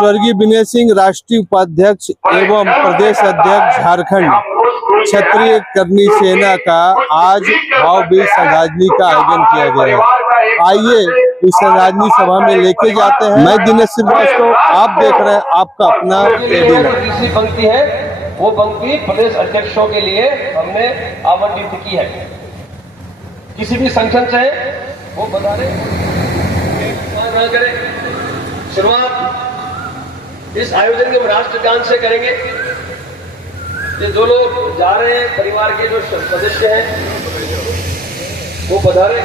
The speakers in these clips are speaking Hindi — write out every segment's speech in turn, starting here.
स्वर्गीय विनय सिंह राष्ट्रीय उपाध्यक्ष एवं प्रदेश अध्यक्ष झारखंड क्षत्रिय करनी सेना का आज भावभीनी श्रद्धांजलि का आयोजन किया गया है। आइए इस श्रद्धांजलि सभा में लेके जाते हैं। मैं दिनेश श्रीवास्तव, आप देख रहे हैं आपका अपना तीसरी पंक्ति है, वो पंक्ति प्रदेश अध्यक्षों के लिए हमने आवंटित की है। किसी भी संगठन से वो बता करें। शुरुआत इस आयोजन के राष्ट्रगान से करेंगे। ये जो लोग जा रहे हैं, परिवार के जो सदस्य हैं वो पधारे।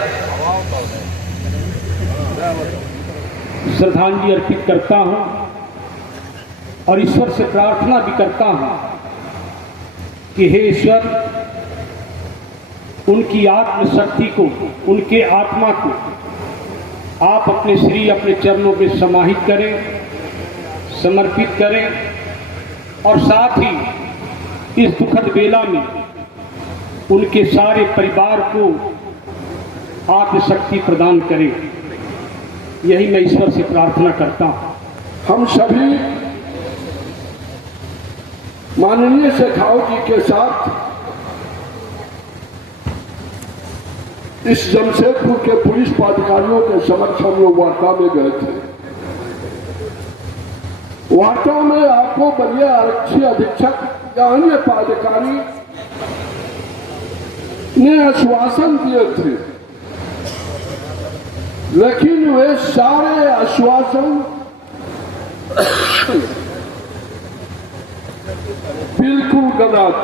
श्रद्धांजलि अर्पित करता हूं और ईश्वर से प्रार्थना भी करता हूं कि हे ईश्वर, उनकी आत्मशक्ति को, उनके आत्मा को आप अपने श्री अपने चरणों में समाहित करें, समर्पित करें और साथ ही इस दुखद बेला में उनके सारे परिवार को आत्मशक्ति प्रदान करें। यही मैं ईश्वर से प्रार्थना करता हूं। हम सभी माननीय शेखाव जी के साथ इस जमशेदपुर के पुलिस पदाधिकारियों के समक्ष हम लोग वार्ता में गए थे। वार्ता में आपको वरीय आरक्षी अधीक्षक या अन्य पदाधिकारी ने आश्वासन दिए थे, लेकिन वे सारे आश्वासन बिल्कुल गलत।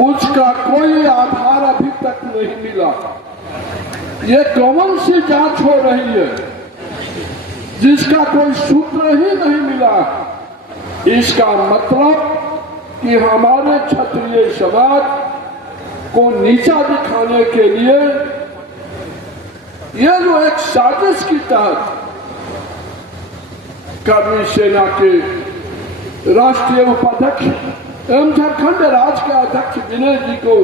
उसका कोई आधार अभी तक नहीं मिला। ये कौन सी जांच हो रही है जिसका कोई सूत्र ही नहीं मिला? इसका मतलब कि हमारे क्षत्रिय समाज को नीचा दिखाने के लिए ये जो एक साजिश की तहत करनी सेना के राष्ट्रीय उपाध्यक्ष एवं झारखंड राज्य के अध्यक्ष विनय जी को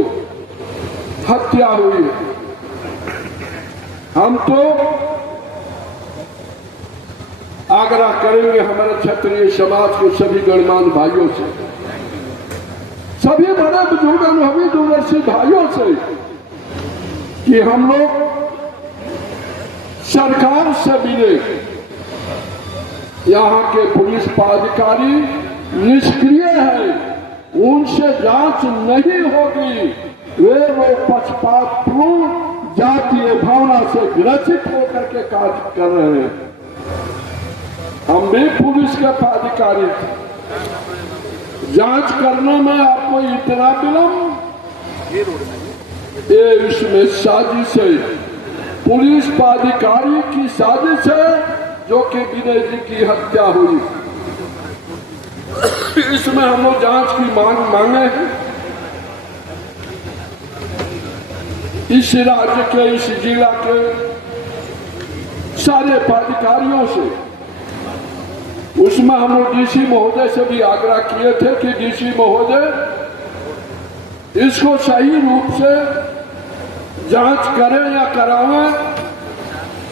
हत्या हुई। हम तो आग्रह करेंगे हमारे क्षत्रिय समाज के सभी गणमान्य भाइयों से, सभी बड़े बुजुर्ग अनुभवी दूरदर्शी भाइयों से कि हम लोग सरकार से मिले। यहाँ के पुलिस पदाधिकारी निष्क्रिय है, उनसे जांच नहीं होगी। वे वो पक्षपातपूर्ण जातीय भावना से ग्रसित होकर के कार्य कर रहे हैं। हम भी पुलिस के पदाधिकारी थे। जांच करने में आपको इतना विलंब, ये इसमें साजिश है, पुलिस पदाधिकारी की साजिश है जो कि विनय जी की हत्या हुई। इसमें हम लोग जांच की मांगे हैं। इस राज्य के, इस जिला के सारे पदाधिकारियों से, उसमें हम लोग डीसी महोदय से भी आग्रह किए थे कि डीसी महोदय इसको सही रूप से जांच करें या करावें,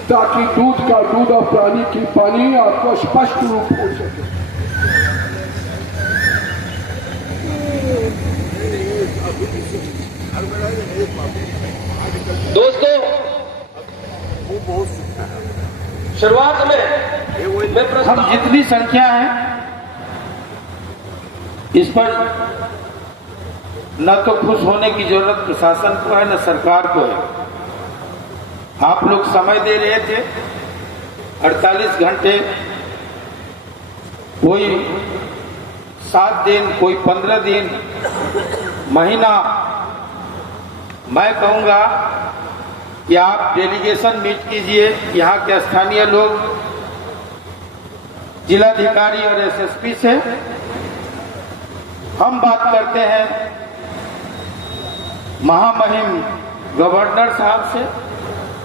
ताकि दूध का दूध और पानी की पानी आपको स्पष्ट रूप हो सके। दोस्तों, शुरुआत में हम जितनी संख्या है इस पर न तो खुश होने की जरूरत प्रशासन को है न सरकार को है। आप लोग समय दे रहे थे 48 घंटे, कोई 7 दिन, कोई 15 दिन, महीना। मैं कहूंगा कि आप डेलीगेशन मीट कीजिए। यहाँ के स्थानीय लोग, जिलाधिकारी और एसएसपी से हम बात करते हैं, महामहिम गवर्नर साहब से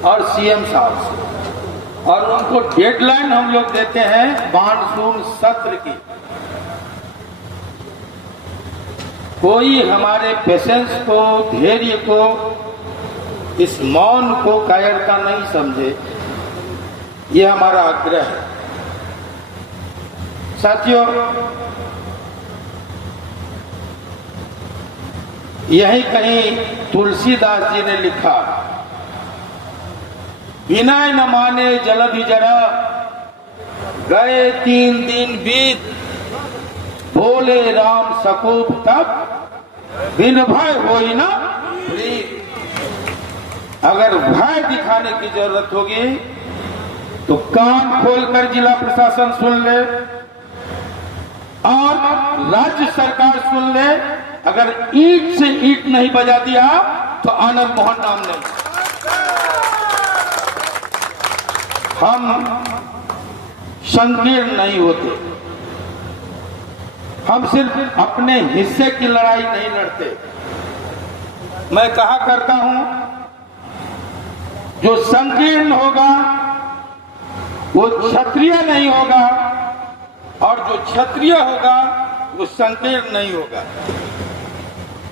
और सीएम साहब से, और उनको डेडलाइन हम लोग देते हैं मानसून सत्र की। कोई हमारे पेशेंस को, धैर्य को, इस मौन को कायरता नहीं समझे, ये हमारा आग्रह है। साथियों, यही कहीं तुलसीदास जी ने लिखा, विनय न माने जलधि जरा, गए 3 दिन बीत, बोले राम सकोप तब, बिन भय होई ना प्रीत। अगर भय दिखाने की जरूरत होगी तो कान खोलकर जिला प्रशासन सुन ले और राज्य सरकार सुन ले। अगर ईंट से ईंट नहीं बजा दिया तो आनंद मोहन नाम नहीं। हम संकीर्ण नहीं होते, हम सिर्फ अपने हिस्से की लड़ाई नहीं लड़ते। मैं कहा करता हूं, जो संकीर्ण होगा वो क्षत्रिय नहीं होगा और जो क्षत्रिय होगा वो संकीर्ण नहीं होगा।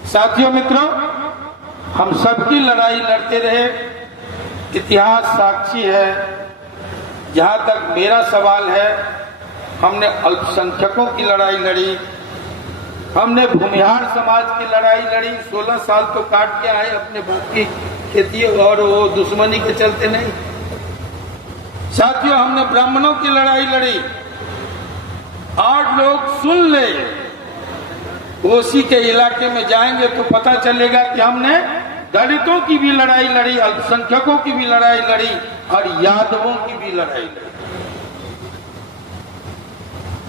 साथियों, मित्रों, हम सबकी लड़ाई लड़ते रहे, इतिहास साक्षी है। जहां तक मेरा सवाल है, हमने अल्पसंख्यकों की लड़ाई लड़ी, हमने भूमिहार समाज की लड़ाई लड़ी। 16 साल तो काट के आए अपने बाप की खेती, और वो दुश्मनी के चलते नहीं। साथियों, हमने ब्राह्मणों की लड़ाई लड़ी। आज लोग सुन ले, कोसी के इलाके में जाएंगे तो पता चलेगा कि हमने दलितों की भी लड़ाई लड़ी, अल्पसंख्यकों की भी लड़ाई लड़ी और यादवों की भी लड़ाई लड़ी।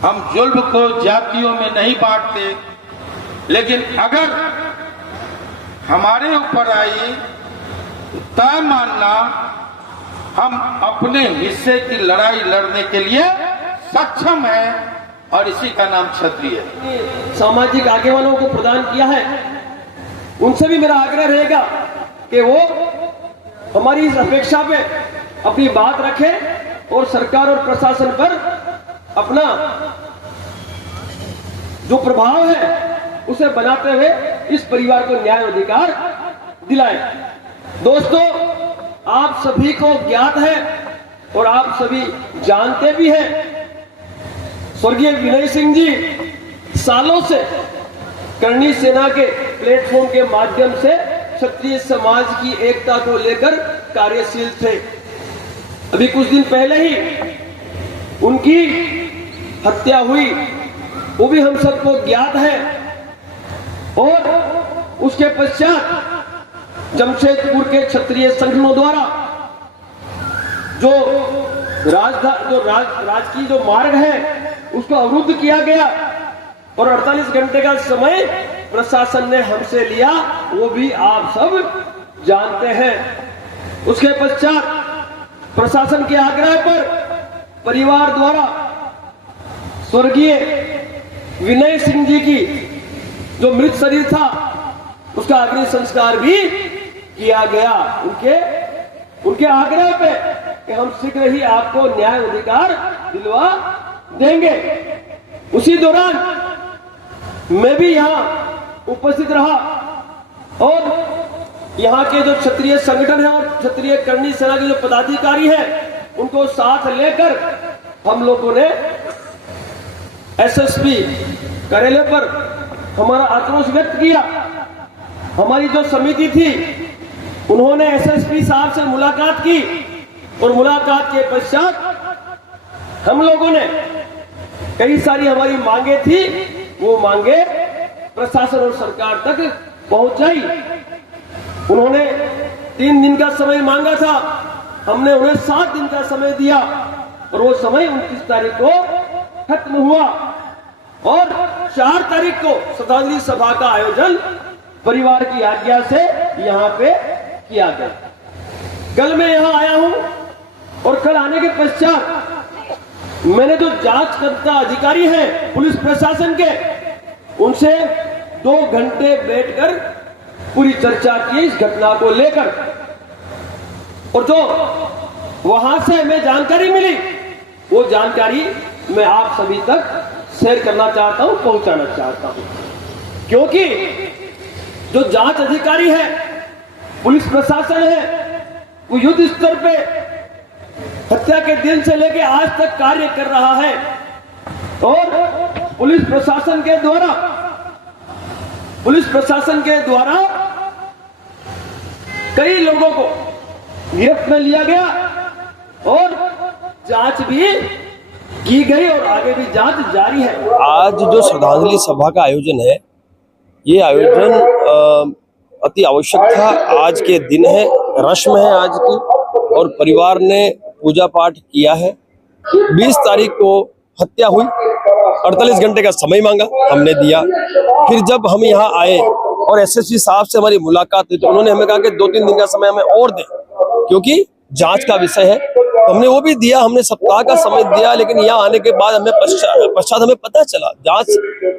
हम जुल्म को जातियों में नहीं बांटते, लेकिन अगर हमारे ऊपर आई तय मानना, हम अपने हिस्से की लड़ाई लड़ने के लिए सक्षम हैं और इसी का नाम क्षत्रिय है। सामाजिक आगेवानों को प्रदान किया है, उनसे भी मेरा आग्रह रहेगा कि वो हमारी इस अपेक्षा पे अपनी बात रखें और सरकार और प्रशासन पर अपना जो प्रभाव है उसे बनाते हुए इस परिवार को न्याय अधिकार दिलाएं। दोस्तों, आप सभी को ज्ञात है और आप सभी जानते भी हैं, स्वर्गीय विनय सिंह जी सालों से करणी सेना के प्लेटफॉर्म के माध्यम से क्षत्रिय समाज की एकता को लेकर कार्यशील थे। अभी कुछ दिन पहले ही उनकी हत्या हुई, वो भी हम सबको ज्ञात है। और उसके पश्चात जमशेदपुर के क्षत्रिय संगठनों द्वारा जो राजकीय जो मार्ग है उसको अवरुद्ध किया गया और 48 घंटे का समय प्रशासन ने हमसे लिया, वो भी आप सब जानते हैं। उसके पश्चात प्रशासन के आग्रह पर परिवार द्वारा स्वर्गीय विनय सिंह जी की जो मृत शरीर था उसका अग्नि संस्कार भी किया गया, उनके आग्रह पे कि हम शीघ्र ही आपको न्याय अधिकार दिलवा देंगे। उसी दौरान मैं भी यहां उपस्थित रहा और यहां के जो क्षत्रिय संगठन है और क्षत्रिय करणी सेना के जो पदाधिकारी हैं उनको साथ लेकर हम लोगों ने एसएसपी कार्यालय पर हमारा आक्रोश व्यक्त किया। हमारी जो समिति थी उन्होंने एसएसपी साहब से मुलाकात की और मुलाकात के पश्चात हम लोगों ने कई सारी हमारी मांगे थी, वो मांगे प्रशासन और सरकार तक पहुंचाई। उन्होंने 3 दिन का समय मांगा था, हमने उन्हें 7 दिन का समय दिया और वो समय 29 तारीख को खत्म हुआ और 4 तारीख को श्रद्धांजलि सभा का आयोजन परिवार की आज्ञा से यहाँ पे किया गया। कल मैं यहाँ आया हूँ और कल आने के पश्चात मैंने जो जांचकर्ता अधिकारी हैं पुलिस प्रशासन के, उनसे 2 घंटे बैठकर पूरी चर्चा की इस घटना को लेकर। और जो वहां से हमें जानकारी मिली वो जानकारी मैं आप सभी तक शेयर करना चाहता हूं, पहुंचाना चाहता हूं, क्योंकि जो जांच अधिकारी है, पुलिस प्रशासन है, वो युद्ध स्तर पे हत्या के दिन से लेकर आज तक कार्य कर रहा है। और पुलिस प्रशासन के द्वारा कई लोगों को गिरफ्त में लिया गया और जांच भी की गई और आगे भी जांच जारी है। आज जो श्रद्धांजलि सभा का आयोजन है, ये आयोजन अति आवश्यक था। आज के दिन है, रस्म है आज की, और परिवार ने पूजा पाठ किया है। 20 तारीख को हत्या हुई, 48 घंटे का समय मांगा, हमने दिया। फिर जब हम यहाँ आए और एसएसपी साहब से हमारी मुलाकात हुई तो उन्होंने हमें कहा कि 2-3 दिन का समय हमें और दें, क्योंकि जांच का विषय है। तो हमने वो भी दिया, हमने सप्ताह का समय दिया। लेकिन यहाँ आने के बाद हमें पश्चात हमें पता चला, जांच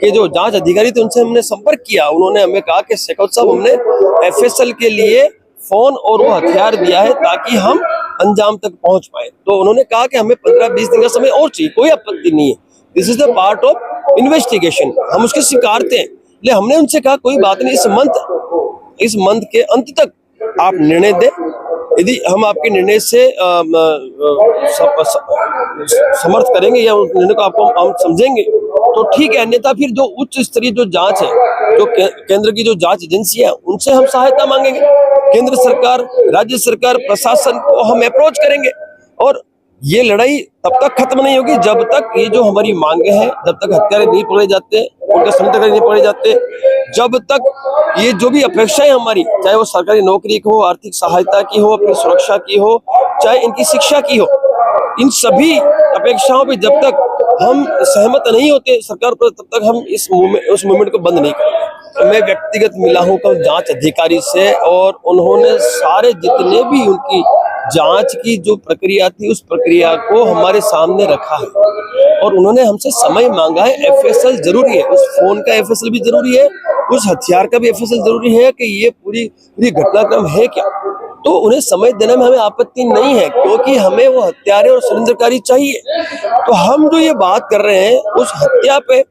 के जो जांच अधिकारी थे उनसे हमने संपर्क किया। उन्होंने हमें कहा कि शेखावत साहब, हमने एफएसएल के लिए फोन और वो हथियार दिया है ताकि हम अंजाम तक पहुंच पाए। तो उन्होंने कहा कि हमें 15-20 दिन का समय और चाहिए, कोई आपत्ति नहीं है, this is the part of investigation, हम उसके स्वीकारते हैं। ले हमने उनसे कहा कोई बात नहीं, इस मंथ के अंत तक आप निर्णय दें। यदि हम आपके निर्णय से समर्थ करेंगे या उस निर्णय को आपको हम समझेंगे तो ठीक है, अन्यथा फिर जो उच्च स्तरीय जो जांच है, जो केंद्र की जो जांच एजेंसी है, उनसे हम सहायता मांगेंगे। केंद्र सरकार, राज्य सरकार, प्रशासन को हम अप्रोच करेंगे। और ये लड़ाई तब तक खत्म नहीं होगी जब तक ये जो हमारी मांगे हैं, जब तक हत्यारे नहीं पकड़े जाते, उनके संतक नहीं पकड़े जाते, जब तक ये जो भी अपेक्षाएं हमारी, चाहे वो सरकारी नौकरी की हो, आर्थिक सहायता की हो, अपनी सुरक्षा की हो, चाहे इनकी शिक्षा की हो, इन सभी अपेक्षाओं पे जब तक हम सहमत नहीं होते सरकार पर, तब तक हम उस मूवमेंट को बंद नहीं करेंगे। मैं व्यक्तिगत मिला हूं कल जांच अधिकारी से, और उन्होंने सारे जितने भी उनकी जांच की जो प्रक्रिया थी उस प्रक्रिया को हमारे सामने रखा है, और उन्होंने हमसे समय मांगा है। एफएसएल जरूरी है, उस फोन का एफएसएल भी जरूरी है, उस हथियार का भी एफएसएल जरूरी है कि ये पूरी घटनाक्रम है क्या। तो उन्हें समय देने में हमें आपत्ति नहीं है, क्योंकि हमें वो हत्यारे और सरेंडरकारी चाहिए। तो हम जो ये बात कर रहे हैं उस हत्या पे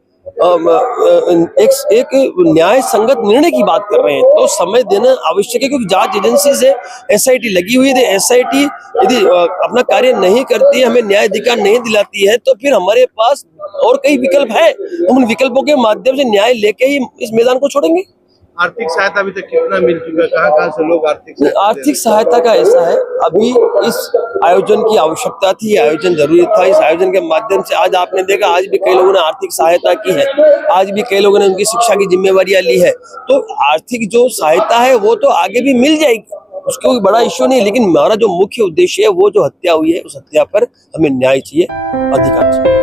एक न्याय संगत निर्णय की बात कर रहे हैं, तो समय देना आवश्यक है। क्योंकि जांच एजेंसी से एसआईटी लगी हुई है, एसआईटी यदि अपना कार्य नहीं करती है, हमें न्याय अधिकार नहीं दिलाती है, तो फिर हमारे पास और कई विकल्प है, हम उन विकल्पों के माध्यम से न्याय लेके ही इस मैदान को छोड़ेंगे। आर्थिक सहायता अभी तक कितना मिल चुका है, कहाँ से लोग आर्थिक सहायता का ऐसा है, अभी इस आयोजन की आवश्यकता थी, आयोजन जरूरी था। इस आयोजन के माध्यम से आज आपने देखा, आज भी कई लोगों ने आर्थिक सहायता की है, आज भी कई लोगों ने उनकी शिक्षा की जिम्मेवारियां ली है। तो आर्थिक जो सहायता है वो तो आगे भी मिल जाएगी, उसका कोई बड़ा इश्यू नहीं। लेकिन हमारा जो मुख्य उद्देश्य है, वो जो हत्या हुई है, उस हत्या पर हमें न्याय चाहिए, अधिकार चाहिए।